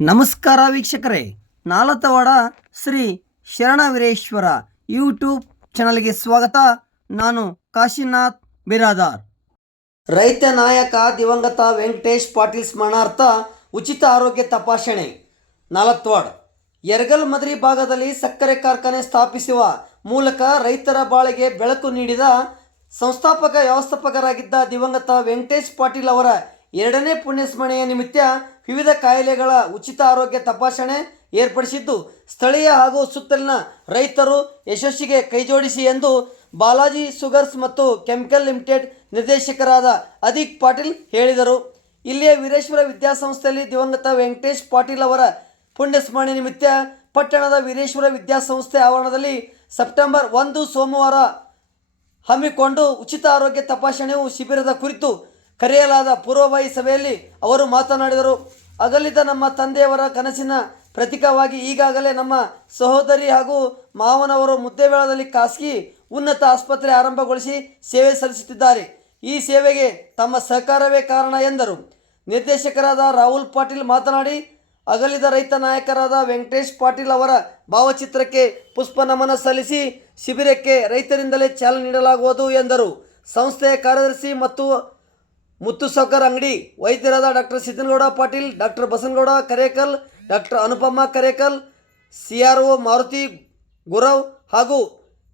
ನಮಸ್ಕಾರ ವೀಕ್ಷಕರೇ, ನಾಲತವಾಡ ಶ್ರೀ ಶರಣವೀರೇಶ್ವರ ಯೂಟ್ಯೂಬ್ ಚಾನಲ್ಗೆ ಸ್ವಾಗತ. ನಾನು ಕಾಶಿನಾಥ್ ಬಿರಾದಾರ್. ರೈತ ನಾಯಕ ದಿವಂಗತ ವೆಂಕಟೇಶ್ ಪಾಟೀಲ್ ಸ್ಮರಣಾರ್ಥ ಉಚಿತ ಆರೋಗ್ಯ ತಪಾಸಣೆ. ನಾಲತವಾಡ ಯರಗಲ್ ಮದರಿ ಭಾಗದಲ್ಲಿ ಸಕ್ಕರೆ ಕಾರ್ಖಾನೆ ಸ್ಥಾಪಿಸುವ ಮೂಲಕ ರೈತರ ಬಾಳಿಗೆ ಬೆಳಕು ನೀಡಿದ ಸಂಸ್ಥಾಪಕ ವ್ಯವಸ್ಥಾಪಕರಾಗಿದ್ದ ದಿವಂಗತ ವೆಂಕಟೇಶ್ ಪಾಟೀಲ್ ಅವರ 2ನೇ ಪುಣ್ಯಸ್ಮರಣೆಯ ನಿಮಿತ್ತ ವಿವಿಧ ಕಾಯಿಲೆಗಳ ಉಚಿತ ಆರೋಗ್ಯ ತಪಾಸಣೆ ಏರ್ಪಡಿಸಿದ್ದು, ಸ್ಥಳೀಯ ಹಾಗೂ ಸುತ್ತಲಿನ ರೈತರು ಯಶಸ್ಸಿಗೆ ಕೈಜೋಡಿಸಿ ಎಂದು ಬಾಲಾಜಿ ಶುಗರ್ಸ್ ಮತ್ತು ಕೆಮಿಕಲ್ ಲಿಮಿಟೆಡ್ ನಿರ್ದೇಶಕರಾದ ಅದಿಕ್ ಪಾಟೀಲ್ ಹೇಳಿದರು. ಇಲ್ಲಿಯ ವೀರೇಶ್ವರ ವಿದ್ಯಾಸಂಸ್ಥೆಯಲ್ಲಿ ದಿವಂಗತ ವೆಂಕಟೇಶ್ ಪಾಟೀಲ್ ಅವರ ಪುಣ್ಯಸ್ಮರಣೆ ನಿಮಿತ್ತ ಪಟ್ಟಣದ ವೀರೇಶ್ವರ ವಿದ್ಯಾಸಂಸ್ಥೆ ಆವರಣದಲ್ಲಿ ಸೆಪ್ಟೆಂಬರ್ 1 ಸೋಮವಾರ ಹಮ್ಮಿಕೊಂಡು ಉಚಿತ ಆರೋಗ್ಯ ತಪಾಸಣೆಯು ಶಿಬಿರದ ಕುರಿತು ಕರೆಯಲಾದ ಪೂರ್ವಭಾವಿ ಸಭೆಯಲ್ಲಿ ಅವರು ಮಾತನಾಡಿದರು. ಅಗಲಿದ ನಮ್ಮ ತಂದೆಯವರ ಕನಸಿನ ಪ್ರತೀಕವಾಗಿ ಈಗಾಗಲೇ ನಮ್ಮ ಸಹೋದರಿ ಹಾಗೂ ಮಾವನವರು ಮುದ್ದೇಬೇಳದಲ್ಲಿ ಖಾಸಗಿ ಉನ್ನತ ಆಸ್ಪತ್ರೆ ಆರಂಭಗೊಳಿಸಿ ಸೇವೆ ಸಲ್ಲಿಸುತ್ತಿದ್ದಾರೆ. ಈ ಸೇವೆಗೆ ತಮ್ಮ ಸಹಕಾರವೇ ಕಾರಣ ಎಂದರು. ನಿರ್ದೇಶಕರಾದ ರಾಹುಲ್ ಪಾಟೀಲ್ ಮಾತನಾಡಿ, ಅಗಲಿದ ರೈತ ನಾಯಕರಾದ ವೆಂಕಟೇಶ್ ಪಾಟೀಲ್ ಅವರ ಭಾವಚಿತ್ರಕ್ಕೆ ಪುಷ್ಪ ನಮನ ಸಲ್ಲಿಸಿ ಶಿಬಿರಕ್ಕೆ ರೈತರಿಂದಲೇ ಚಾಲನೆ ನೀಡಲಾಗುವುದು ಎಂದರು. ಸಂಸ್ಥೆಯ ಕಾರ್ಯದರ್ಶಿ ಮತ್ತು ಮುತ್ತು ಸೌಕರ್ ಅಂಗಡಿ ವೈದ್ಯರಾದ doctor Siddanagouda Patil, doctor Basanagouda Karekal, doctor Anupamma Karekal, CRO Maruti Gurav ಹಾಗೂ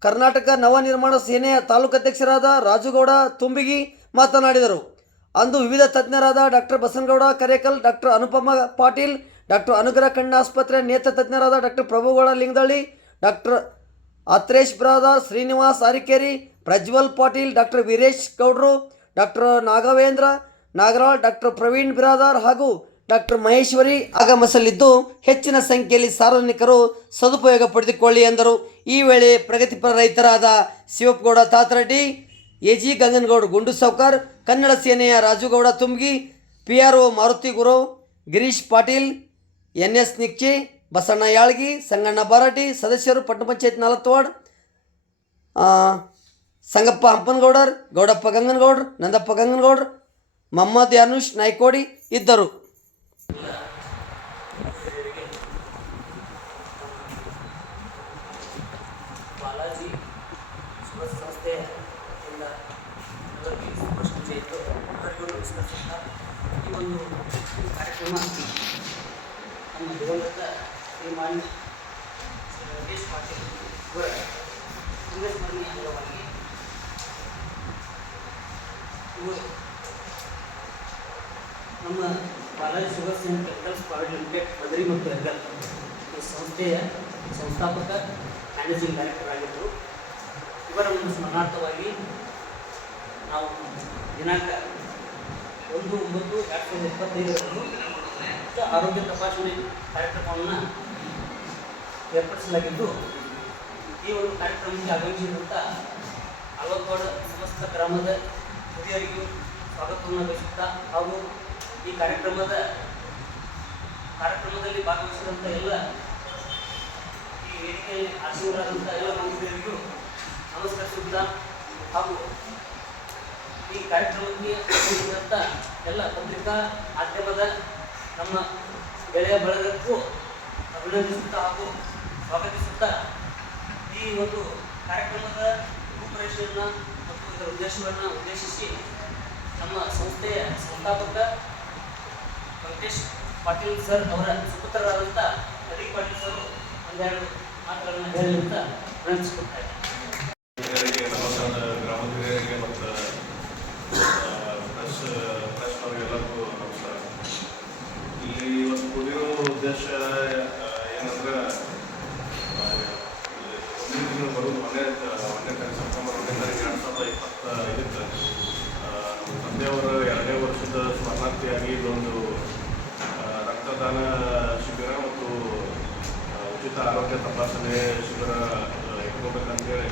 ಕರ್ನಾಟಕ ನವನಿರ್ಮಾಣ ಸೇನೆಯ ತಾಲೂಕಾಧ್ಯಕ್ಷರಾದ ರಾಜುಗೌಡ ತುಂಬಿಗಿ ಮಾತನಾಡಿದರು. ಅಂದು ವಿವಿಧ ತಜ್ಞರಾದ doctor Basanagouda Karekal, doctor Anupamma Patil, doctor Anugraha ಕಣ್ಣಾಸ್ಪತ್ರೆ ನೇತ್ರ ತಜ್ಞರಾದ doctor Prabhugouda Lingadalli, doctor Athresh Bradar, Srinivas Arikeri, Prajwal Patil, doctor Veeresh ಗೌಡ್ರು, ಡಾಕ್ಟರ್ ನಾಗವೇಂದ್ರ ನಾಗರಾಳ್, ಡಾಕ್ಟರ್ ಪ್ರವೀಣ್ ಬಿರಾದಾರ್ ಹಾಗೂ ಡಾಕ್ಟರ್ ಮಹೇಶ್ವರಿ ಆಗಮಿಸಲಿದ್ದು, ಹೆಚ್ಚಿನ ಸಂಖ್ಯೆಯಲ್ಲಿ ಸಾರ್ವಜನಿಕರು ಸದುಪಯೋಗ ಪಡೆದುಕೊಳ್ಳಿ ಎಂದರು. ಈ ವೇಳೆ ಪ್ರಗತಿಪರ ರೈತರಾದ ಶಿವಪ್ಪಗೌಡ ತಾತರೆಡ್ಡಿ, AG ಗಂಗನಗೌಡ ಗುಂಡು ಸೌಕರ್, ಕನ್ನಡ ಸೇನೆಯ ರಾಜುಗೌಡ ತುಂಬ್ಗಿ, PRO ಮಾರುತಿ ಗುರವ್, ಗಿರೀಶ್ ಪಾಟೀಲ್, NS ನಿಕ್ಚಿ, ಬಸಣ್ಣ ಯಾಳ್ಗಿ, ಸಂಗಣ್ಣ ಬಾರಾಟಿ ಸದಸ್ಯರು, ಪಟ್ಟಣ ಪಂಚಾಯತ್ ನಾಲತವಾಡ, ಸಂಗಪ್ಪ ಹಂಪನಗೌಡರ್, ಗೌಡಪ್ಪ ಗಂಗನಗೌಡ್ರು, ನಂದಪ್ಪ ಗಂಗನಗೌಡ್ರು, ಮೊಹಮ್ಮದ್ ಯಾನುಷ್ ನಾಯ್ಕೋಡಿ ಇದ್ದರು. ಬಾಲಾಜಿ ಶುಗರ್ಸ್ ಸಂಸ್ಥೆಯಿಂದ ಎಲ್ಲರಿಗೂ ಪೂಜೆ ಇತ್ತು. ಎಲ್ಲರಿಗೂ ನಮಸ್ಕರಿಸುತ್ತಾ ಈ ಒಂದು ಕಾರ್ಯಕ್ರಮ ನಮ್ಮ ದಿವಂಗತ ಶ್ರೀಮಾನ್ಯ ಶ್ರೀ ವೆಂಕಟೇಶ್ ಪಾಟೀಲ್ ಅವರ ಪುಣ್ಯಸ್ಮರಣೆಯ ಅಂಗವಾಗಿ ಇವರು ನಮ್ಮ Balaji sugars and chemicals private limited Madari ಮತ್ತು ಯರಗಲ್ ಈ ಸಂಸ್ಥೆಯ ಸಂಸ್ಥಾಪಕ ಮ್ಯಾನೇಜಿಂಗ್ ಡೈರೆಕ್ಟರ್ ಆಗಿದ್ದರು. ಇವರ ಒಂದು ಸ್ಮರಣಾರ್ಥವಾಗಿ ನಾವು ದಿನಾಂಕ 1/9/2025 ಆರೋಗ್ಯ ತಪಾಸಣೆ ಕಾರ್ಯಕ್ರಮವನ್ನು ಏರ್ಪಡಿಸಲಾಗಿದ್ದು, ಈ ಒಂದು ಕಾರ್ಯಕ್ರಮಕ್ಕೆ ಆಗಮಿಸಿದಂಥ ನಾಲತವಾಡ ಸಮಸ್ತ ಗ್ರಾಮದ ಹಿರಿಯರಿಗೂ ಸ್ವಾಗತವನ್ನು ಬಯಸುತ್ತಾ ಹಾಗೂ ಈ ಕಾರ್ಯಕ್ರಮದಲ್ಲಿ ಭಾಗವಹಿಸಿದಂಥ ಎಲ್ಲ ಈ ವೇದಿಕೆಯಲ್ಲಿ ಆಶೀರ್ವಾದಂಥ ಎಲ್ಲ ಮಂತ್ರಿಯರಿಗೂ ನಮಸ್ಕರಿಸುತ್ತಾ ಹಾಗೂ ಈ ಕಾರ್ಯಕ್ರಮಕ್ಕೆ ಆಗಮಿಸಿದಂಥ ಎಲ್ಲ ಪತ್ರಿಕಾ ಮಾಧ್ಯಮದ ನಮ್ಮ ಗೆಳೆಯ ಬಳಗಕ್ಕೂ ಅಭಿನಂದಿಸುತ್ತಾ ಹಾಗೂ ಸ್ವಾಗತಿಸುತ್ತಾ ಈ ಒಂದು ಕಾರ್ಯಕ್ರಮದ ರೂಪುರೇಷೆಯನ್ನು ಮತ್ತು ಇದರ ಉದ್ದೇಶವನ್ನು ಉದ್ದೇಶಿಸಿ ನಮ್ಮ ಸಂಸ್ಥೆಯ ಸಂಸ್ಥಾಪಕ ವೆಂಕಟೇಶ್ ಪಾಟೀಲ್ ಸರ್ ಅವರ ಸುಪುತ್ರರಾದಂಥ ಅದಿಕ್ ಪಾಟೀಲ್ ಸರ್ ಒಂದೆರಡು ಮಾತುಗಳನ್ನು ಹೇಳಿ ಅಂತ ವಿನಂತಿಸಿಕೊಡ್ತಾರೆ. ಗ್ರಾಮದ ಹಿರಿಯರಿಗೆ ಮತ್ತು ಎಲ್ಲರಿಗೂ ನಮಸ್ಕಾರ. ಇಲ್ಲಿ ಇವತ್ತು ಕೂಡಿರೋ ಉದ್ದೇಶ ಏನಂದ್ರೆ, ಮುಂದಿನ ತಿಂಗಳು ಬರೋದು 1ನೇ ತಾರೀಕು ಸೆಪ್ಟೆಂಬರ್ 1ನೇ ತಾರೀಕು 2025 ನಮ್ಮ ತಂದೆಯವರ 2ನೇ ವರ್ಷದ ಸ್ಮರಣಾರ್ಥಿಯಾಗಿ ಇದೊಂದು ರಕ್ತದಾನ ಶಿಬಿರ ಮತ್ತು ಉಚಿತ ಆರೋಗ್ಯ ತಪಾಸಣೆ ಶಿಬಿರ ಇಟ್ಕೋಬೇಕಂತೇಳಿ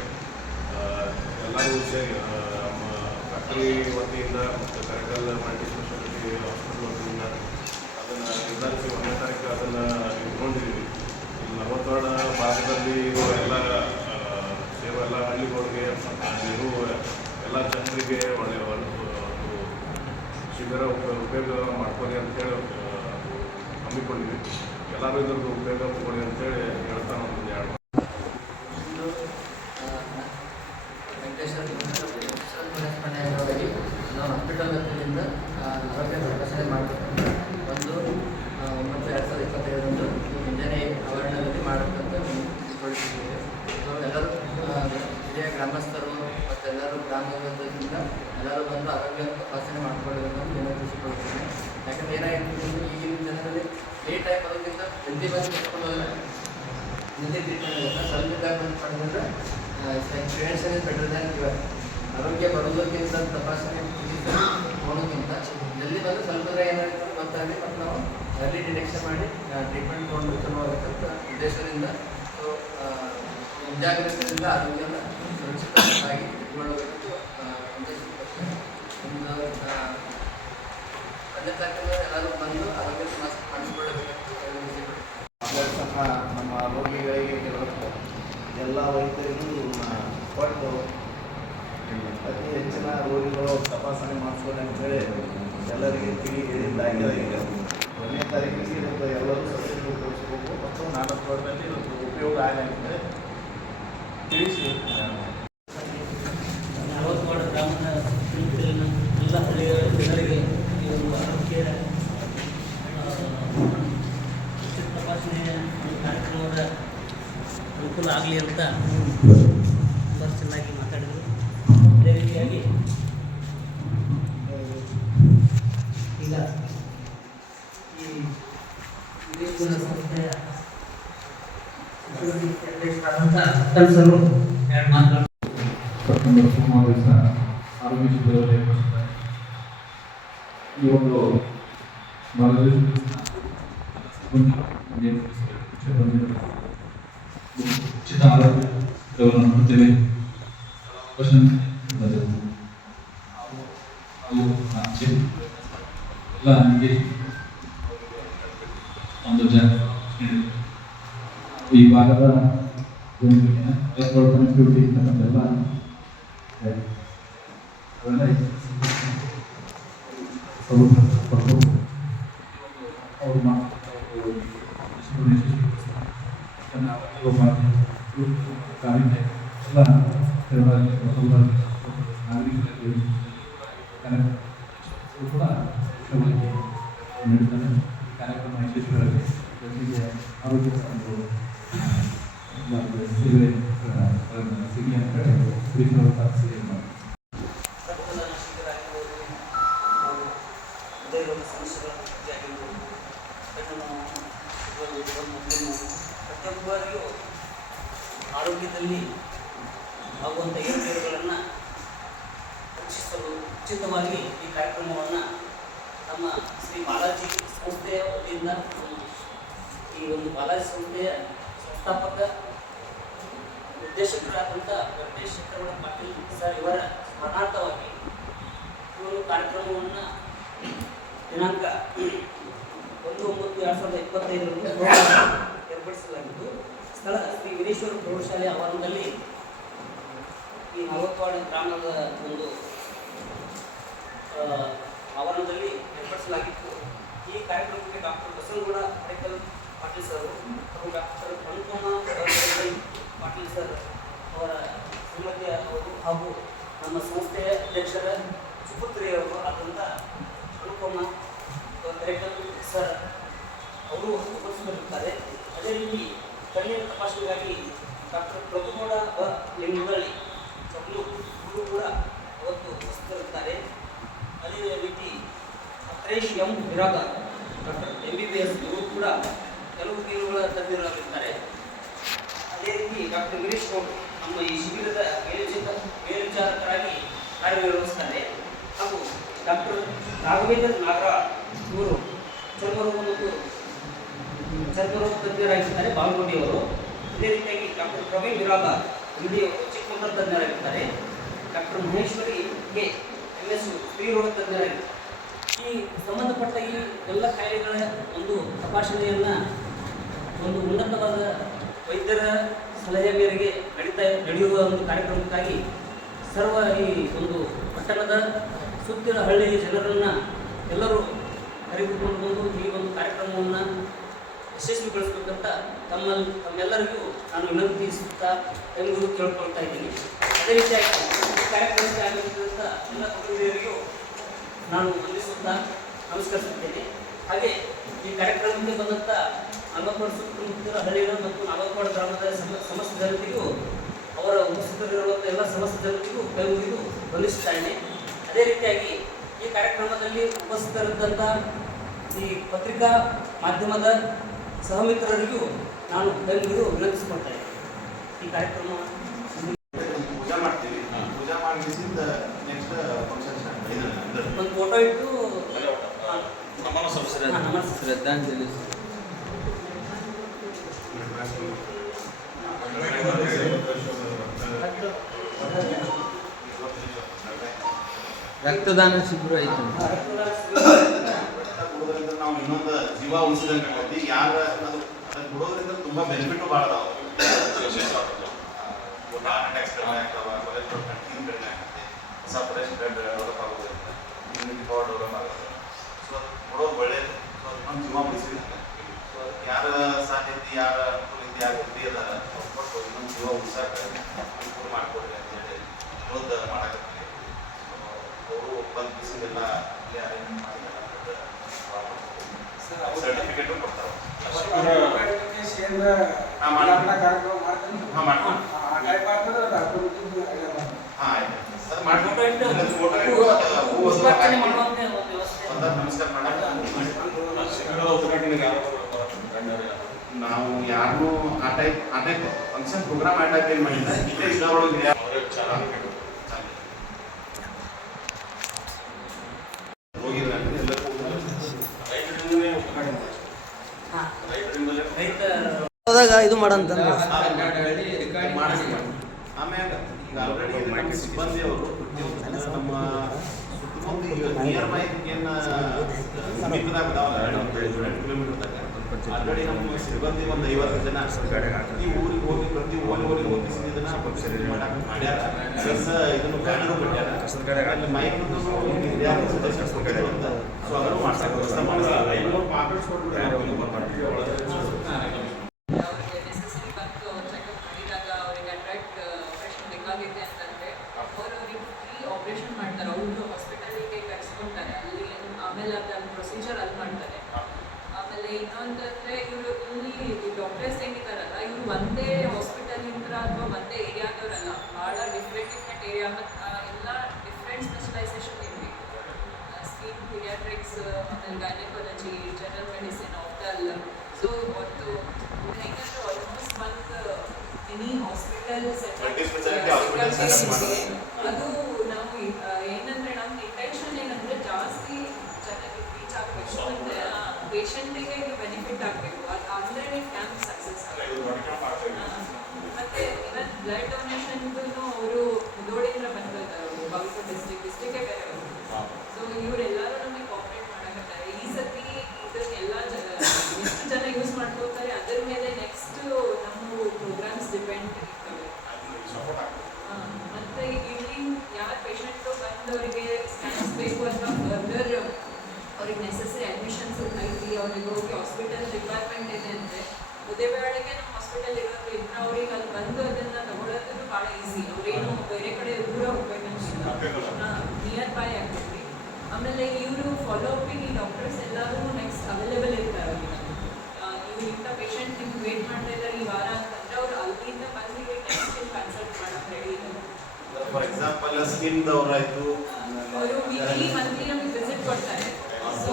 ಎಲ್ಲರೂ ಸೇರಿ ನಮ್ಮ ಫ್ಯಾಕ್ಟ್ರಿ ವತಿಯಿಂದ ಮತ್ತು ಕರೆಕಲ್ ಮಲ್ಟಿ ಸ್ಪೆಷಾಲಿಟಿ ಹಾಸ್ಪಿಟಲ್ ವತಿಯಿಂದ ಅದನ್ನು ನಿರ್ಧರಿಸಿ 1ನೇ ತಾರೀಕು ಅದನ್ನು ಇಟ್ಕೊಂಡಿದ್ದೀವಿ. ಇಲ್ಲಿ ನಾಲತವಾಡ ಭಾಗದಲ್ಲಿ ಇರುವ ಎಲ್ಲ ಸೇವಾ ಎಲ್ಲ ಹಳ್ಳಿಗಳಿಗೆ ಇರುವ ಎಲ್ಲ ಜನರಿಗೆ ಒಳ್ಳೆಯ ಒಂದು ಶಿಬಿರ ಉಪಯೋಗ ಮಾಡ್ಕೊಳ್ಳಿ ಅಂತೇಳಿ ಹಮ್ಮಿಕೊಂಡಿವಿ. ಎಲ್ಲರೂ ಇದ್ರದ್ದು ಉಪಯೋಗ ತಗೊಳ್ಳಿ ಅಂತೇಳಿ ಹೇಳ್ತಾ ಒಂದು ಎರಡು ಇಂದು ವೆಂಕಟೇಶ್ವರ ಮನೆಯವಾಗಿ ನಾವು ಹಾಸ್ಪಿಟಲ್ ವತಿಯಿಂದ ಆರೋಗ್ಯ ತಪಾಸಣೆ ಮಾಡಬೇಕಂತ ಒಂದು 9/2025 ಮುಂಜಾನೆ ಆವರಣದಲ್ಲಿ ಮಾಡಬೇಕಂತ ತಿಳಿದುಕೊಳ್ಳುತ್ತಿದ್ದೇವೆ. ಸೊ ಎಲ್ಲರೂ ಹಿರಿಯ ಗ್ರಾಮಸ್ಥರು ಮತ್ತು ಎಲ್ಲರೂ ಗ್ರಾಮದಿಂದ ಎಲ್ಲರೂ ಬಂದು ಆರೋಗ್ಯ ತಪಾಸಣೆ ಮಾಡಿಕೊಳ್ಳಬೇಕಂತ ವಿನಂತಿಸಿಕೊಳ್ಳುತ್ತೇನೆ. ಯಾಕಂದರೆ ಏನಾಗಿತ್ತು ಈಗಿನ ಜನರಲ್ಲಿ ಲೇಟ್ ಆಗಿ ಬರೋದಕ್ಕಿಂತ ಜಲ್ದಿ ಬಂದು ತೆಗೆದುಕೊಂಡು ಹೋದರೆ ಜಲ್ದಿ ಟ್ರೀಟ್ಮೆಂಟ್ ಆಗುತ್ತೆ. ಸ್ವಲ್ಪ ಟ್ರೀಟ್ಮೆಂಟ್ ಮಾಡಿದ್ರೆ prevention is better than cure. ಆರೋಗ್ಯ ಬರೋದಕ್ಕಿಂತ ತಪಾಸಣೆ ಮಾಡೋಕ್ಕಿಂತ ಜಲ್ದಿ ಬಂದು ಸ್ವಲ್ಪ ಏನಾಗುತ್ತೆ ಗೊತ್ತಾಗಲಿ ಮತ್ತು ನಾವು ಅರ್ಲಿ ಡಿಟೆಕ್ಷನ್ ಮಾಡಿ ಟ್ರೀಟ್ಮೆಂಟ್ ತೊಗೊಂಡು ಚಲೋ ಆಗುತ್ತಂತ ಉದ್ದೇಶದಿಂದ. ಸೊ ಮುಂಜಾಗ್ರತೆಯಿಂದ ಆರೋಗ್ಯನ ಸುರಕ್ಷಿತವಾಗಿ ಇಟ್ಕೊಳ್ಳಬೇಕಂತ ಉದ್ದೇಶಿಸುತ್ತೇನೆ. ಒಂದು ಅದೇ ತಕ್ಕಂತೆ ಎಲ್ಲರೂ ಬಂದು ಆರೋಗ್ಯ ಮಾಡಿಸಿಕೊಳ್ಳಬೇಕಂತ ನಮ್ಮ ರೋಗಿಗಳಿಗೆ ಕೆಲವಷ್ಟು ಎಲ್ಲ ವೈದ್ಯರಿಗೂ ಕೊಟ್ಟು ಅತಿ ಹೆಚ್ಚಿನ ರೋಗಿಗಳು ತಪಾಸಣೆ ಮಾಡಿಸೋದು ಅಂತೇಳಿ ಎಲ್ಲರಿಗೆ ಹೇಳಿದ್ದಾಗಿದೆ. ಈಗ 1ನೇ ತಾರೀಕಿಗೆ ಇದಕ್ಕೆ ಎಲ್ಲರೂ ಸಬ್ಸಿಡಿ ಉಪಯೋಗಿಸ್ಬೇಕು ಮತ್ತು 4 ವರ್ಷದಲ್ಲಿ ಇದಕ್ಕೆ ಉಪಯೋಗ ಆಗಂತೆ ತಿಳಿಸಿ 40 ವಾರ್ಡ್ ಗ್ರಾಮದ ಎಲ್ಲ ಹಳ್ಳಿಯ ಜನರಿಗೆ ಈ ಒಂದು ಆರೋಗ್ಯ ಉಚಿತ ತಪಾಸಣೆ ಕಾರ್ಯಕ್ರಮದ ಅನುಕೂಲ ಆಗಲಿ ಅಂತ ತುಂಬ ಚೆನ್ನಾಗಿ ಮಾತಾಡಿದರು. ಅದೇ ರೀತಿಯಾಗಿ ಈಗ ಈ ವಿವೇಚನ ಸಂಸ್ಥೆಯ ಅಧ್ಯಕ್ಷರಾದಂಥ ಸರು ಎರಡು ಮಾತನಾಡ ಸಮಾವೇಶ ಆರೋಗ್ಯ ಶಿಬಿರದಲ್ಲಿ ಏರ್ಪಡಿಸಿದ್ದಾರೆ. ಈ ಒಂದು ಉಚಿತ ಆರೋಗ್ಯ ಶಿಬಿರವನ್ನು ಮಾಡುತ್ತೇವೆ. ಎಲ್ಲ ನಮಗೆ ಒಂದು ಈ ಭಾಗದ ಕನೆಕ್ಟಿವಿಟಿ ಇರ್ತಕ್ಕಂಥೆಲ್ಲ ಅವೆಲ್ಲ ಕೊಟ್ಟು ಅವರು ಕಾವಿಗೆ ಎಲ್ಲ ನಾಗರಿಕರಿಗೆ ಕೂಡ ವಿಷಯವಾಗಿ ನೀಡುತ್ತಾರೆ. ಕಾರ್ಯಕ್ರಮ ಯಶಸ್ವಿಯಾಗಿ ಜನರಿಗೆ ಆರೋಗ್ಯ ಒಂದು ಸೇವೆ ಸಿಗಿ ಅಂತ ಹೇಳಿ ಸೇವೆ ಮಾಡಿ ಪ್ರತಿಯೊಬ್ಬರಿಗೂ ಆರೋಗ್ಯದಲ್ಲಿ ಆಗುವಂಥ ಏರುಪೇರುಗಳನ್ನು ರಕ್ಷಿಸಲು ಉಚಿತವಾಗಿ ಈ ಕಾರ್ಯಕ್ರಮವನ್ನು ನಮ್ಮ ಶ್ರೀ ಬಾಲಾಜಿ ಸಂಸ್ಥೆಯ ವತಿಯಿಂದ ಈ ಒಂದು ಬಾಲಾಜಿ ಸಂಸ್ಥೆಯ ಸಂಸ್ಥಾಪಕ ನಿರ್ದೇಶಕರಾದಂಥ ವೆಂಕಟೇಶ್ ಪಾಟೀಲ್ ಸರ್ ಇವರ ಸ್ಮರಣಾರ್ಥವಾಗಿ ಈ ಒಂದು ಕಾರ್ಯಕ್ರಮವನ್ನು ದಿನಾಂಕ 1/9/2025 ಏರ್ಪಡಿಸಲಾಗಿದ್ದು ಸ್ಥಳ ಶ್ರೀ ವೀರೇಶ್ವರ ಪ್ರೌಢಶಾಲೆ ಆವರಣದಲ್ಲಿ ಈ 40 ವಾರ್ಡ್ ಗ್ರಾಮದ ಒಂದು ಆವರಣದಲ್ಲಿ ಏರ್ಪಡಿಸಲಾಗಿತ್ತು. ಈ ಕಾರ್ಯಕ್ರಮಕ್ಕೆ doctor Basavanagouda medical Patil sir ಹಾಗೂ ಡಾಕ್ಟರ್ ಅನುಪಮ ಪಾಟೀಲ್ ಸರ್ ಅವರ ಶ್ರೀಮತಿ ಅವರು ಹಾಗೂ ನಮ್ಮ ಸಂಸ್ಥೆಯ ಅಧ್ಯಕ್ಷರ ಸುಪುತ್ರಿಯವರು ಆದಂಥ ಅನುಪಮ ಮೆಡಿಕಲ್ ಸರ್ ಅವರು ಉಪಸ್ಥಿತರಿರುತ್ತಾರೆ. ಅದೇ ರೀತಿ ಕಣ್ಣಿನ ತಪಾಸಣೆಗಾಗಿ ಡಾಕ್ಟರ್ ಪ್ರಭುಗೌಡ ಲಿಂಗಳ್ಳಿ ಅವರು ಕೂಡ ಅವತ್ತು ಉಪಸ್ಥಿತರಿರುತ್ತಾರೆ. ಅದೇ ರೀತಿ ಅತ್ರೇಶ್ ಎಂ ಬಿರಾದಾರ್ ಡಾಕ್ಟರ್ MBBS ಇವರು ಕೂಡ ಕೆಲವು ಕೀಲುಗಳ ತಜ್ಞರಾಗಿರ್ತಾರೆ. ಅದೇ ರೀತಿ ಡಾಕ್ಟರ್ ಗಿರೀಶ್ ಗೌಡ್ ನಮ್ಮ ಈ ಶಿಬಿರದ ಮೇಲ್ವಿಚಾರಕರಾಗಿ ಕಾರ್ಯನಿರ್ವಹಿಸ್ತಾರೆ. ಹಾಗೂ ಡಾಕ್ಟರ್ ರಾಘವೇಂದ್ರ ನಾಗರಾಳ್ ಇವರು ಚರ್ಮರೋಗ ಮತ್ತು ಚರ್ಮರೋಗ ತಜ್ಞರಾಗಿರ್ತಾರೆ, ಬಾಲ್ಕೋಟಿಯವರು. ಅದೇ ರೀತಿಯಾಗಿ ಡಾಕ್ಟರ್ ಪ್ರವೀಣ್ ಬಿರಾದಾರ್ MD ಅವರು ಚಿಕ್ಕಮಗಳೂರು ತಜ್ಞರಾಗಿರ್ತಾರೆ. ಡಾಕ್ಟರ್ ಮಹೇಶ್ವರಿ ಕೆ MS ಸ್ತ್ರೀರೋಗ ತಜ್ಞರಾಗಿರ್ತಾರೆ. ಈ ಸಂಬಂಧಪಟ್ಟ ಈ ಎಲ್ಲ ಕಾಯಿಲೆಗಳ ಒಂದು ತಪಾಸಣೆಯನ್ನು ಒಂದು ಉನ್ನತವಾದ ವೈದ್ಯರ ಸಲಹೆ ಮೇರೆಗೆ ನಡೆಯುವ ಒಂದು ಕಾರ್ಯಕ್ರಮಕ್ಕಾಗಿ ಸರ್ವ ಈ ಒಂದು ಪಟ್ಟಣದ ಸುತ್ತಿನ ಹಳ್ಳಿಯ ಜನರನ್ನು ಎಲ್ಲರೂ ಕರೆದುಕೊಂಡು ಬಂದು ಈ ಒಂದು ಕಾರ್ಯಕ್ರಮವನ್ನು ಯಶಸ್ವಿಗೊಳಿಸಬೇಕಂತ ತಮ್ಮೆಲ್ಲರಿಗೂ ನಾನು ವಿನಂತಿಸುತ್ತಾ ಎಂದು ಕೇಳ್ಕೊಳ್ತಾ ಇದ್ದೀನಿ. ಅದೇ ರೀತಿಯಾಗಿ ಈ ಕಾರ್ಯಕ್ರಮಕ್ಕೆ ಆಗಮಿಸಿದಂಥ ಎಲ್ಲ ಪ್ರತಿನಿಧಿಯರಿಗೂ ನಾನು ವಂದಿಸುತ್ತಾ ನಮಸ್ಕರಿಸುತ್ತೇನೆ. ಹಾಗೆ ಈ ಕಾರ್ಯಕ್ರಮಕ್ಕೆ ಬಂದಂಥ ನಾಗವಾಡ ಸುತ್ತಮುತ್ತಲ ಹಳ್ಳಿಗಳು ಮತ್ತು ನಾಗವಾಡ ಗ್ರಾಮದ ಸಮಸ್ತ ಜನತೆಗೂ ಅವರ ಉಪಸ್ಥಿತರಿರುವಂಥ ಎಲ್ಲ ಸಮಸ್ತ ಜನತೆಗೂ ಕೈ ಮುಗಿದು ವಂದಿಸುತ್ತೇನೆ. ಅದೇ ರೀತಿಯಾಗಿ ಈ ಕಾರ್ಯಕ್ರಮದಲ್ಲಿ ಉಪಸ್ಥಿತರಿದ್ದಂಥ ಈ ಪತ್ರಿಕಾ ಮಾಧ್ಯಮದ ಸಹಮಿತ್ರರಿಗೂ ನಾನು ಕೈ ಮುಗಿದು ವಿನಂತಿಸಿಕೊಳ್ತಾ ಇದ್ದೇನೆ. ಈ ಕಾರ್ಯಕ್ರಮ ಪೂಜಾ ಮಾಡ್ತೀವಿ. ಪೂಜಾ ಮಾಡಿಸಿದ ನೆಕ್ಸ್ಟ್ ಫಂಕ್ಷನ್ ಒಂದು ಫೋಟೋ ಇಟ್ಟು ಶ್ರದ್ಧಾಂಜಲಿ ರಕ್ತದಾನ ಶಿಬಿರ ಐತೆ. ಬಿಡೋದ್ರಿಂದ ನಾವು ಇನ್ನೊಂದು ಜೀವ ಉಳಿಸಿದಂಗೆ ಆಗೈತಿ. ಯಾರ ಅದು ಬಿಡೋದ್ರಿಂದ ತುಂಬಾ ಬೆನಿಫಿಟ್ ಭಾಳ ಅದಾವ. ಅಟ್ಯಾಕ್ಸ್ ಕಡಿಮೆ ಆಗ್ತಾವ, ಕೊಲೆಸ್ಟ್ರಾಲ್ ಕಂಟಿನ್ಯೂ ಕಡಿಮೆ ಆಗ್ತದೆ, ಹೊಸ ಫ್ರೆಶ್ ಬ್ಲಡ್ ಡೆವಲಪ್ ಆಗೋದ್ರಿಂದ ಇಮ್ಯುನಿಟಿ ಪವರ್ ಡೆವಲಪ್ ಆಗುತ್ತೆ. ಸೊ ಅದು ಬಿಡೋದು ಒಳ್ಳೇದು. ಸೊ ಅದನ್ನೊಂದು ಜೀವ ಉಳಿಸಿದಂಗೆ. ಸೊ ಅದಕ್ಕೆ ಯಾರ ಸಾಧ್ಯತೆ, ಯಾರ ಅನುಕೂಲ ಇದೆ, ಯಾರು ಫ್ರೀ ಅದಾರ ಕೊಟ್ಟು ಇನ್ನೊಂದು ಜೀವ ಉಳಿಸಕ್ಕೆ ಅನುಕೂಲ ಮಾಡಿಕೊಡ್ರಿ ಅಂತೇಳಿ ವಿರೋಧ ಮಾಡಕತ್ತೀವಿ. ಅವರು ಬಂದು ಬಿಸಿದೆಲ್ಲ ಇಲ್ಲೇ ಅರೇಂಜ್ಮೆಂಟ್ ಮಾಡಿ ಸರ್ಟಿಫಿಕೇಟು ಕೊಡ್ತಾರೆ. ಪುಷ್ಪಾರ್ಚನೆ ಮಾಡುವಂಥ ಒಂದು ವ್ಯವಸ್ಥೆ. ನಮಸ್ಕಾರ ಶಿಬಿರದ ಉದ್ಘಾಟನೆಗೆ ನಾವು ಯಾರು ಆ ಟೈಪ್ ಫಂಕ್ಷನ್ ಪ್ರೋಗ್ರಾಮ್ ಆ ಟೈಪ್ ಏನು ಮಾಡಿಲ್ಲ. ಇಲ್ಲೇ ಇದರೊಳಗೆ ಹೋಗಿದ್ರೆ ಎಲ್ಲರಿಗೂ ಹಾಂ ರೈತರಿಂದಲೇ ರೈತ ಹೋದಾಗ ಇದು ಮಾಡಂತಂದ್ರೆ ಆಮ್ಯಾಗ ಈಗ ಆಲ್ರೆಡಿ ನಮ್ಮ ಸಿಬ್ಬಂದಿಯವರು ನಮ್ಮ ಸುತ್ತಮುತ್ತ ನಿಯರ್ ಬೈ ಏನು ಸಮೀಪದಾಗ ಕಿಲೋಮೀಟರ್ದಾಗ ಆಲ್ರೆಡಿ ನಮ್ಮ ಸಿಬ್ಬಂದಿ ಒಂದು 50 ಜನ ಈ ಊರಿಗೆ ಹೋಗಿ ಪ್ರತಿ ಊರಿಗೆ ಹೋಗಿ ಇದನ್ನ ಮಾಡಕ್ಕೆ ಮಾಡ್ಯಾರ. ಪ್ಲಸ್ ಇದನ್ನು ಬ್ಯಾನರು ಕೊಟ್ಟಾರ. ಅಲ್ಲಿ ಮೈಕ್ನು ಸೊ ಅದನ್ನು ಮಾಡ್ಸಕ್ಕೆ ವ್ಯವಸ್ಥೆ ಮಾಡ್ತಾರೆ. ಅವ್ರಿಗೆ ನೆಸೆಸರಿ ಬಂದು ಚೆಕಪ್ ಮಾಡಿದಾಗ ಅವ್ರಿಗೆ ಅಟ್ರಾಕ್ಟ್ ಆಪ್ರೇಷನ್ ಬೇಕಾಗಿದೆ ಅಂತಂದರೆ ಅವ್ರಿಗೆ ಫ್ರೀ ಆಪ್ರೇಷನ್ ಮಾಡ್ತಾರೆ. ಅವ್ರದ್ದು ಹಾಸ್ಪಿಟಲಿಗೆ ಕರೆಸ್ಕೊತಾರೆ. ಅಲ್ಲಿ ಆಮೇಲೆ ಅದನ್ನ ಪ್ರೊಸೀಜರ್ ಅಲ್ಲಿ ಮಾಡ್ತಾರೆ. ಆಮೇಲೆ ಇನ್ನೊಂದಂದರೆ ಇವರು ಇಲ್ಲಿ ಡಾಕ್ಟರ್ಸ್ ಏನಿದ್ದಾರಲ್ಲ ಇವರು ಒಂದೇ ಹಾಸ್ಪಿಟಲಿಂದ ಅಥವಾ ಒಂದೇ ಏರಿಯಾದವರಲ್ಲ, ಭಾಳ ಡಿಫ್ರೆಂಟ್ ಏರಿಯಾ ಮತ್ತು ಎಲ್ಲ ಡಿಫ್ರೆಂಟ್ ಸ್ಪೆಷಲೈಸೇಷನ್ ಇರಬೇಕು. ಸ್ಕಿನ್, ಪೀಡಿಯಾಟ್ರಿಕ್ಸ್, ಆಮೇಲೆ ಗೈನಕಾಲಜಿ, ಜನರಲ್ ಮೆಡಿಸಿನ್, ಆಫ್ಟಲ್. ಸೊ ಒಂದು ಹೆಂಗಂದ್ರೆ ಆಲ್ಮೋಸ್ಟ್ ಒಂದು ಮಿನಿ ಹಾಸ್ಪಿಟಲ್ ಅದು ನಾವು ಏನಂದ್ರೆ ನಮ್ಮ ಇಂಟೆನ್ಷನ್ ಏನಂದ್ರೆ ಜಾಸ್ತಿ ಜನಕ್ಕೆ ರೀಚ್ ಆಗಬೇಕು, ಮತ್ತೆ ಪೇಷಂಟಿಗೆ ಇದು ಬೆನಿಫಿಟ್ ಆಗಬೇಕು. ಅಂದರೆ ಕ್ಯಾಂಪ್ ಸಕ್ಸಸ್ ಮತ್ತೆ ಇವನ್ ಬ್ಲಡ್ ಡೊನೇಷನ್ಗೂ ಅವರು ಮುದೋಡಿಂದ ಬಂದಿದ್ದಾರೆ. ಅವರು ಬಾಗಲಕೋಟೆ ಡಿಸ್ಟಿಕ್ಗೆ ಬೇರೆ ಅವರು. ಸೊ ಇವರೆಲ್ಲರೂ ನಮಗೆ ಕೋಆಪರೇಟ್ ಮಾಡಕತ್ತಾರೆ. ಈ ಸತಿ ಇದನ್ನೆಲ್ಲ ಎಷ್ಟು ಜನ ಯೂಸ್ ಮಾಡ್ಕೋತಾರೆ ಅದ್ರ ಮೇಲೆ ನೆಕ್ಸ್ಟ್ ನಮ್ಮ ಪ್ರೋಗ್ರಾಮ್ಸ್ ಡಿಪೆಂಡ್ ಇರ್ತವೆ. ಮತ್ತೆ ಇಲ್ಲಿ ಯಾರು ಪೇಷಂಟು ಬಂದವರಿಗೆ ಸ್ಕ್ಯಾನ್ಸ್ ಬೇಕು ಅಥವಾ ಫರ್ದರ್ ಅವ್ರಿಗೆ ನೆಸೆಸರಿ ಅಡ್ಮಿಷನ್ಸ್ ಐತಿ, ಅವ್ರಿಗೆ ಹೋಗಿ ಹಾಸ್ಪಿಟಲ್ ರಿಕ್ವೈರ್ಮೆಂಟ್ ಇದೆ ಅಂದರೆ ಉದಯವಾಡಿಗೆ ನಮ್ಮ ಹಾಸ್ಪಿಟಲ್ ಇರೋದು ಇದ್ರೆ ಅವ್ರಿಗೆ ಅಲ್ಲಿ ಬಂದು ಅದನ್ನು ತಗೊಳ್ಳೋದು ಭಾಳ ಈಸಿ. ಅವ್ರೇನು ಬೇರೆ ಕಡೆ ದೂರ ಹೋಗ್ಬೇಕಂತಿಲ್ಲ, ನಿಯರ್ ಬೈ ಆಗ್ತೈತಿ. ಆಮೇಲೆ ಇವರು ಫಾಲೋ ಅಪ್ಪಿಗೆ ಈ ಡಾಕ್ಟರ್ಸ್ ಎಲ್ಲರೂ ನೆಕ್ಸ್ಟ್ ಅವೈಲೇಬಲ್ ಇರ್ತಾರೆ. ಇವ್ರು ಇಂಥ ಪೇಷಂಟ್ ನಿಮ್ಗೆ ವೇಟ್ ಮಾಡ್ತಾ ಇದ್ದಾರೆ ಈ ವಾರ ಅಂತಂದರೆ ಅವ್ರು ಅಲ್ಲಿಂದ ಬಂದಿಗೆ ನೆಕ್ಸ್ಟ್ ಕನ್ಸಲ್ಟ್ ಮಾಡೋಕೆ ರೆಡಿ ಇದೆ. ಫಾರ್ ಎಕ್ಸಾಂಪಲ್ ಸ್ಕಿನ್ದವ್ರಾಯ್ತು, ಅವರು ವೀಕ್ಲಿ ಮಂತ್ಲಿ ನಮಗೆ ವಿಸಿಟ್ ಕೊಡ್ತಾರೆ. ಸೊ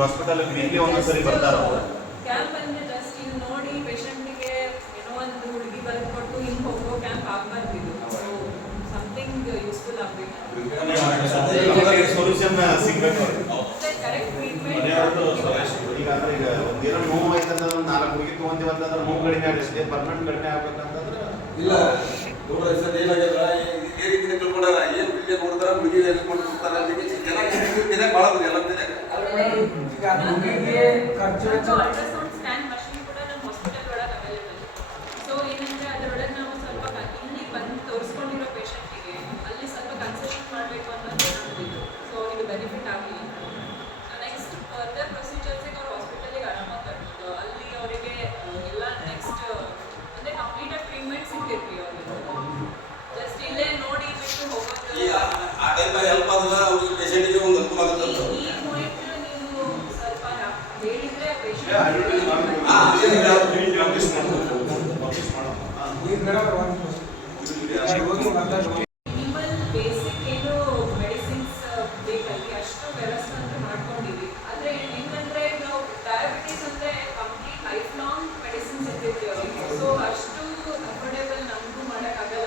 ಹಾಸ್ಪಿಟಲ್ ವೀಕ್ಲಿ ಒಂದೊಂದ್ಸರಿ ಬರ್ತಾರೆ ಅವರು. ಕ್ಯಾಂಪ್ ಅಂದರೆ ಜಸ್ಟ್ ಇಲ್ಲಿ ನೋಡಿ ಪೇಷಂಟಿಗೆ ಏನೋ ಒಂದು ಹುಡುಗಿ ಬರೆದು ಕೊಟ್ಟು ಹಿಂಗೆ ಹೋಗೋ ಕ್ಯಾಂಪ್ ಆಗಬಾರ್ದು. ಇದು ಸೊ ಸಮಥಿಂಗ್ ಯೂಸ್ಫುಲ್ ಆಗಬೇಕು. ಸೊಲ್ಯೂಷನ್ ಸಿಗ್ಬೇಕು. ಕರೆಕ್ಟ್ ಟ್ರೀಟ್ಮೆಂಟ್ ಈಗ ಅಂದ್ರೆ ಈಗ ಒಂದೇನೋ ನೋವು ಆಯ್ತಂದ್ರೆ 4 ಹುಡುಗಿ ತೊಗೊಂತೀವಿ ಅಂತಂದ್ರೆ ನೋವು ಕಡಿಮೆ ಆಗುತ್ತೆ. ಪರ್ಮನೆಂಟ್ ಕಡಿಮೆ ಆಗ್ಬೇಕಂತಂದ್ರೆ ಇಲ್ಲ ನೋಡ್ರಿ ಸರ್ ಏನಾಗ್ಯದ ಈ ರೀತಿ ತಿಳ್ಕೊಂಡಾರ ಏನು ಬಿಲ್ಲೆ ನೋಡಿದ್ರ ಹುಡುಗಿ ಮಾಡ್ತಾರೆ ಜನ ಭಾಳ ಎಲ್ಲ ಅಲ್ಟ್ರಾಸೌಂಡ್ ಸ್ಕ್ಯಾನ್ ಮಷಿನ್ ಕೂಡ ನಮ್ಮ ಹಾಸ್ಪಿಟಲ್ ಒಳಗೆ ಅವೈಲೇಬಲ್. ಸೊ ಏನಂದರೆ ಅದರೊಳಗೆ ನಾವು ಸ್ವಲ್ಪ ಇಲ್ಲಿ ಬಂದು ತೋರಿಸ್ಕೊಂಡಿರೋ ಪೇಷಂಟಿಗೆ ಅಲ್ಲಿ ಸ್ವಲ್ಪ ಕನ್ಸೆಷನ್ ಮಾಡಬೇಕು ಅನ್ನೋದು ನಮ್ಮದಿತ್ತು. ಸೊ ಇದು ಬೆನಿಫಿಟ್ ಆಗಲಿ. ನೆಕ್ಸ್ಟ್ ಮಿನಿಮಲ್ ಬೇಸಿಕ್ ಏನು ಮೆಡಿಸಿನ್ಸ್ ಬೇಕಲ್ಲಿ ಅಷ್ಟು ವ್ಯವಸ್ಥೆ ಅಂತ ಮಾಡ್ಕೊಂಡಿವಿ. ಆದರೆ ಹೆಂಗಂದ್ರೆ ನಾವು ಡಯಾಬಿಟೀಸ್ ಅಂದರೆ ಕಂಪ್ಲೀಟ್ ಲೈಫ್ ಲಾಂಗ್ ಮೆಡಿಸಿನ್ಸ್ ಇರ್ತಿದ್ವಿ ಅವರಿಗೆ. ಸೊ ಅಷ್ಟು ಅಫೋರ್ಡೆಬಲ್ ನಮಗೂ ಮಾಡೋಕ್ಕಾಗಲ್ಲ.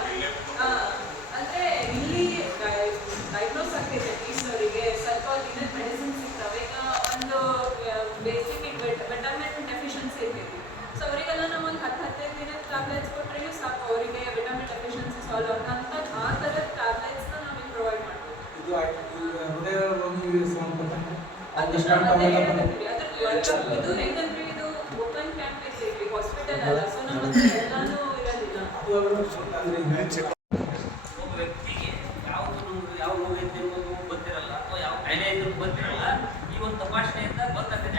ಅಂದರೆ ಇಲ್ಲಿ ಡಯಾಗ್ನೋಸ್ ಆಗ್ತಿದೆ ಅಟ್ಲೀಸ್ಟ್ ಅವರಿಗೆ ಸ್ವಲ್ಪ ದಿನದ ಮೆಡಿಸಿನ್ಸ್ ಇರ್ತವೆ. ಈಗ ಒಂದು ಬೇಸಿಕ್ ವಿಟಮಿನ್ ಡೆಫಿಷಿಯನ್ಸಿ ಇರ್ತಿದ್ವಿ. ಸೊ ಅವರಿಗೆಲ್ಲ ನಾವು ಒಂದು 10-15 ದಿನದ ಟ್ಯಾಬ್ಲೆಟ್ಸ್ ಕೊಟ್ಟರೆ ಸಾಕು, ಅವರಿಗೆ ವಿಟಮಿನ್ ಡೆಫಿಷಿಯನ್ಸಿ ಸಾಲ್ವ್ ಆಗುತ್ತೆ. ಆ ಥರದ ಟ್ಯಾಬ್ಲೆಟ್ಸ್ನ ನಾವು ಪ್ರೊವೈಡ್ ಮಾಡ್ತೀವಿ. ಇದು ಹೃದಯ ರೋಗಿಗೆ ಸಂಬಂಧಪಟ್ಟಂತೆ ಇದು ಹೆಂಗಂದ್ರೆ ಇದು ಓಪನ್ ಕ್ಯಾಂಪ್ ಇರ್ತೀವಿ, ಹಾಸ್ಪಿಟಲ್ ಅಲ್ಲ. ಸೊ ನಮ್ಮ ಹತ್ರ ಎಲ್ಲಾನು ಇರೋದಿಲ್ಲ. ಒಬ್ಬ ವ್ಯಕ್ತಿಗೆ ಯಾವ ರೋಗ ಐತೆ ಅನ್ನೋದು ಗೊತ್ತಿರಲ್ಲ ಅಥವಾ ಯಾವ ಕಾಯಿಲೆ ಇದ್ರೂ ಗೊತ್ತಿರಲ್ಲ. ಈ ಒಂದು ತಪಾಸಣೆಯಿಂದ ಗೊತ್ತಾಗ್ತದೆ.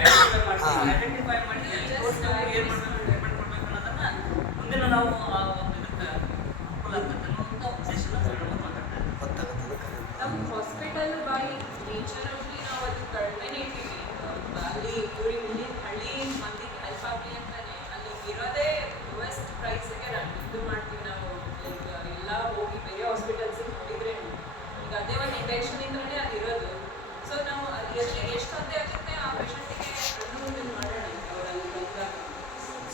ಐಡೆಂಟಿಫೈ ಮಾಡಿ ಏನು ಟ್ರೀಟ್ಮೆಂಟ್ ಕೊಡ್ಬೇಕು ಅನ್ನೋದನ್ನ ಮುಂದಿನ ನಾವು ಒಂದು ಇದಕ್ಕೆ ಅನುಕೂಲ ಆಗ್ತದೆ ಅನ್ನೋ ಉದ್ದೇಶನ ನಮ್ಮ ಹಾಸ್ಪಿಟಲ್ ಬೈ ನೇಚರ್ ಆಫ್ಲಿ ನಾವು ಅದು ಕಡಿಮೆನೇ ಇರ್ತೀವಿ. ಅಲ್ಲಿ ಇವ್ರಿಗೆ ಹಳ್ಳಿ ಮಂದಿಗೆ ಹೆಲ್ಪ್ ಆಗಲಿ ಅಂತಾನೆ ಅಲ್ಲಿ ಇರೋದೇ ಲೋವೆಸ್ಟ್ ಪ್ರೈಸಿಗೆ ಇದು ಮಾಡ್ತೀವಿ ನಾವು. ಲೈಕ್ ಎಲ್ಲ ಹೋಗಿ ಬೇರೆ ಹಾಸ್ಪಿಟಲ್ಸಿಗೆ ನೋಡಿದ್ರೆ ಈಗ ಅದೇ ಒಂದು ಇಂಟೆನ್ಷನ್ ಇಂದ್ರೇ ಅದು ಇರೋದು. ಸೊ ನಾವು ಅಲ್ಲಿ ಎಷ್ಟು ಸಾಧ್ಯ ಆಗುತ್ತೆ ಆ ಪೇಷಂಟಿಗೆ ಅನುಕೂಲ ಮಾಡೋಣ ಅವರಲ್ಲಿ ಬಂದಾಗ.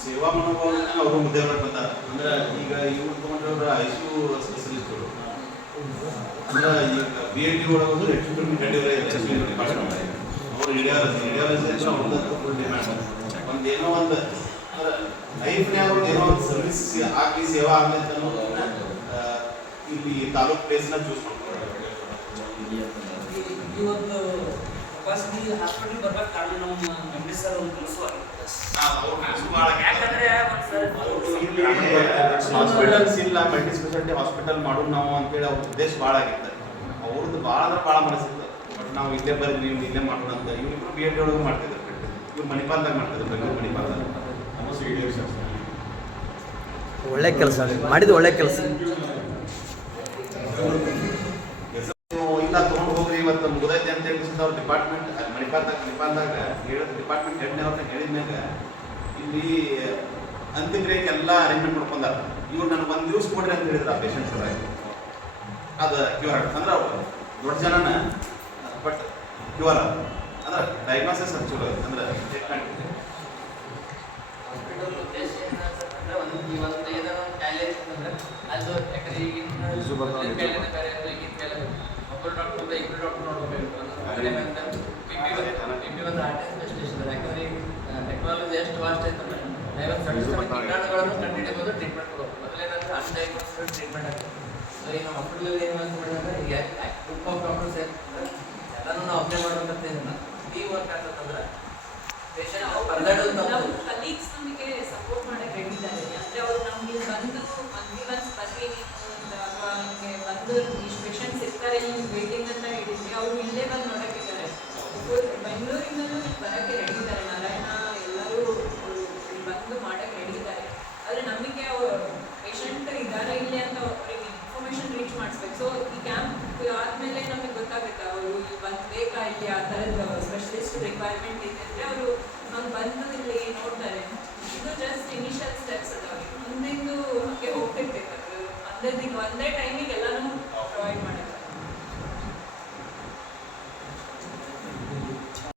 ಸೇವಾ ಮನೋಭಾವನೆ ಅವರು ಮುದ್ದೆ ಬರ್ತಾರೆ. ಅಂದ್ರೆ ಈಗ ಇವ್ರು ತಗೊಂಡ್ರವ್ರ ಐಸಿಯು ಸ್ಪೆಷಲಿಸ್ಟ್ಗಳು ಅಂದ್ರೆ ಈಗ BIT ಒಳಗೆ ಒಂದು ಅವ್ರು ಹಿಡಿಯೋದು ಫುಲ್ ಡಿಮ್ಯಾಂಡ್. ಒಂದು ಏನೋ ಒಂದು ಅಂದ್ರೆ ಲೈಫ್ನ್ಯಾಗ ಒಂದು ಏನೋ ಒಂದು ಸರ್ವಿಸ್ ಆಗಲಿ ಸೇವಾ ಆಗಲಿ ಅಂತ ಅನ್ನೋದನ್ನ ಇಲ್ಲಿ ತಾಲೂಕ್ ಪ್ಲೇಸ್ನ ಚೂಸ್ ಮಾಡ್ತಾರೆ. ಈ ಒಂದು ತಪಾಸಣೆ ಹಾಸ್ಪಿಟಲ್ ಬರ್ಬೇಕು ಕಾರಣ ನಮ್ಮ ಮೆಂಬರ್ಸ್ ಸರ್ ಒಂದು ಕೆಲಸವಾಗಿದೆ. ಯಾಕಂದ್ರೆ ಹಾಸ್ಪಿಟಲ್ಸ್ ಇಲ್ಲ, ಮಲ್ಟಿ ಸ್ಪೆಷಾಲಿಟಿ ಹಾಸ್ಪಿಟಲ್ ಮಾಡೋದು ನಾವು ಅಂತೇಳಿ ಅವ್ರ ಉದ್ದೇಶ ಭಾಳ ಆಗಿತ್ತು. ಅವ್ರದ್ದು ಭಾಳ ಅಂದ್ರೆ ಭಾಳ ಮನಸ್ಸಿತ್ತು. ಬಟ್ ನಾವು ಇಲ್ಲೇ ಬರ್ರಿ, ನೀವು ಇಲ್ಲೇ ಮಾಡೋಣ ಅಂತ. ಇವ್ರಿಬ್ರು BIT ಒಳಗೆ ಮಾಡ್ತಿದ್ರು. ಇವ್ರು ಮಣಿಪಾಲ್ದಾಗ ಮಾಡ್ತಿದ್ರು, ಬೆಂಗಳೂರು ಮಣಿಪಾಲ್ದಾಗ. ಒಳ್ಳೆ ಕೆಲಸ ಮಾಡಿದ್ದು, ಒಳ್ಳೆ ಕೆಲಸ. ಇಲ್ಲ ತೊಗೊಂಡು ಹೋಗ್ರಿ ಇವತ್ತು ಮುಗಿದೈತೆ ಅಂತ ಹೇಳಿ ಅವ್ರ ಡಿಪಾರ್ಟ್ಮೆಂಟ್ ಮಣಿಪಾಲ್ದಾಗ ಹೇಳಿದ ಡಿಪಾರ್ಟ್ಮೆಂಟ್ ಹೆಡ್ನೆ ಅವ್ರನ್ನ ಹೇಳಿದ್ಮ್ಯಾಗ ಇಲ್ಲಿ ಅಂತಿಮ ಕ್ರಿಯೆಗೆ ಎಲ್ಲ ಅರೇಂಜ್ಮೆಂಟ್ ಮಾಡ್ಕೊಂಡಾರ. ಇವ್ರು ನನಗೆ ಒಂದು ದಿವಸ ಕೊಡ್ರಿ ಅಂತ ಹೇಳಿದ್ರು ಆ ಪೇಷಂಟ್ಸ್ ಸಲುವಾಗಿ. ಅದು ಕ್ಯೂರ್ ಆಗುತ್ತೆ ಅಂದ್ರೆ ಅವ್ರು ದೊಡ್ಡ ಜನನ ಬಟ್ ಕ್ಯೂರ್ ಆಗ ಅಂದ್ರೆ ಡಯಾಗ್ನೋಸಿಸ್ ಅದು ಚಲೋ ಐತೆ ಅಂದ್ರೆ ಟ್ರೀಟ್ಮೆಂಟ್. ಹಾಸ್ಪಿಟಲ್ ಉದ್ದೇಶ ಏನಂತಂದ್ರೆ ಒಂದು ಏನೋ ಒಂದು ಕಾಯಿಲೆ ಅಂತಂದ್ರೆ ಅದು ಯಾಕಂದ್ರೆ ಈಗಿನ ಕಾಯಿಲೆನ ಬೇರೆ ಈಗಿನ ಕಾಯಿಲೆ ಒಬ್ಬರು ಡಾಕ್ಟರ್ ಇಬ್ಬರು ಡಾಕ್ಟರ್ ನೋಡ್ಕೋಬೇಕು. PP ಒಂದು ಆರ್ಟಿಸ್ಟ್ ಸ್ಪೆಷಲಿಸ್ಟ್ ಇದೆ. ಯಾಕಂದ್ರೆ ಟೆಕ್ನಾಲಜಿ ಎಷ್ಟು ವಾಸ್ಟ್ ಐತಂದ್ರೆ ಕೀಟಾಣುಗಳನ್ನು ಕಂಡುಹಿಡಿಯಬಹುದು, ಟ್ರೀಟ್ಮೆಂಟ್ ಕೊಡೋದು. ಮೊದಲೇನಂದ್ರೆ ಅನ್ಡಯಾಗ್ನೋಸ್ಡ್ ಟ್ರೀಟ್ಮೆಂಟ್ ಆಗ್ತದೆ. ಸೊ ಈಗ ನಮ್ಮ ಹಾಸ್ಪಿಟಲ್ ಏನು ಮಾಡ್ತಾರೆ ಈಗ ಗ್ರೂಪ್ ಆಫ್ ಡಾಕ್ಟರ್ಸ್ ಏನಂದ್ರೆ ಎಲ್ಲನೂ ನಾವು ಅಪ್ಲೈ ಮಾಡ್ಬೇಕಂತ ಏನಿಲ್ಲ. ಈ ವರ್ಕ್ ಆಗ್ತದಂದ್ರೆ ಪೇಷಂಟ್ ಪರದಾಡೋದು ನಮ್ಮ ಕಲೀಗ್ಸ್ ನಮಗೆ ಸಪೋರ್ಟ್ ಮಾಡಕ್ಕೆ ರೆಡಿ ಇದ್ದಾರೆ. ಅಂದರೆ ಅವರು ನಮಗೆ ಬಂದು ಮಂತ್ಲಿ ಒನ್ಸ್ ಬರ್ರಿ ಅಥವಾ ನಿಮಗೆ ಬಂದು ಇಷ್ಟು ಪೇಷಂಟ್ಸ್ ಇರ್ತಾರೆ ನೀವು ವೇಟಿಂಗ್ ಅಂತ ಹೇಳಿದ್ವಿ. ಅವರು ಇಲ್ಲೇ ಬಂದು ನೋಡೋಕ್ಕಿದ್ದಾರೆ. ಬೆಂಗಳೂರಿಂದಲೂ ಬರೋಕ್ಕೆ ರೆಡಿ ಇದ್ದಾರೆ. ನಾರಾಯಣ ಎಲ್ಲರೂ ಇಲ್ಲಿ ಬಂದು ಮಾಡೋಕ್ಕೆ ರೆಡಿ ಇದ್ದಾರೆ. ಆದರೆ ನಮಗೆ ಪೇಷಂಟ್ ಇದ್ದಾರೆ ಇಲ್ಲಿ ಅಂತ ಅವ್ರಿಗೆ ಇನ್ಫಾರ್ಮೇಷನ್ ರೀಚ್ ಮಾಡಿಸ್ಬೇಕು. ಸೊ ಈ ಕ್ಯಾಂಪ್ ಆದಮೇಲೆ ನಮಗೆ ಗೊತ್ತಾಗುತ್ತೆ ಅವರು ಇಲ್ಲಿ ಬಂದು ಬೇಕಾ, ಇಲ್ಲಿ ಆ ಥರದ ಸ್ಪೆಷಲಿಸ್ಟ್ ರಿಕ್ವೈರ್ಮೆಂಟ್ ಇದೆ ಅಂದರೆ ಅವರು ಬಂದು ಇಲ್ಲಿ ನೋಡ್ತಾರೆ. ಇದು ಜಸ್ಟ್ ಇನಿಷಿಯಲ್ ಸ್ಟೆಪ್ಸ್ ಅದಾವೆ. ಮುಂದಿಂದು ಹಾಗೆ ಹೋಗ್ತಿರ್ಬೇಕು. ಅದು ಒಂದೇ ಟೈಮಿಗೆ ಎಲ್ಲನೂ ಪ್ರೊವೈಡ್ ಮಾಡೋದು.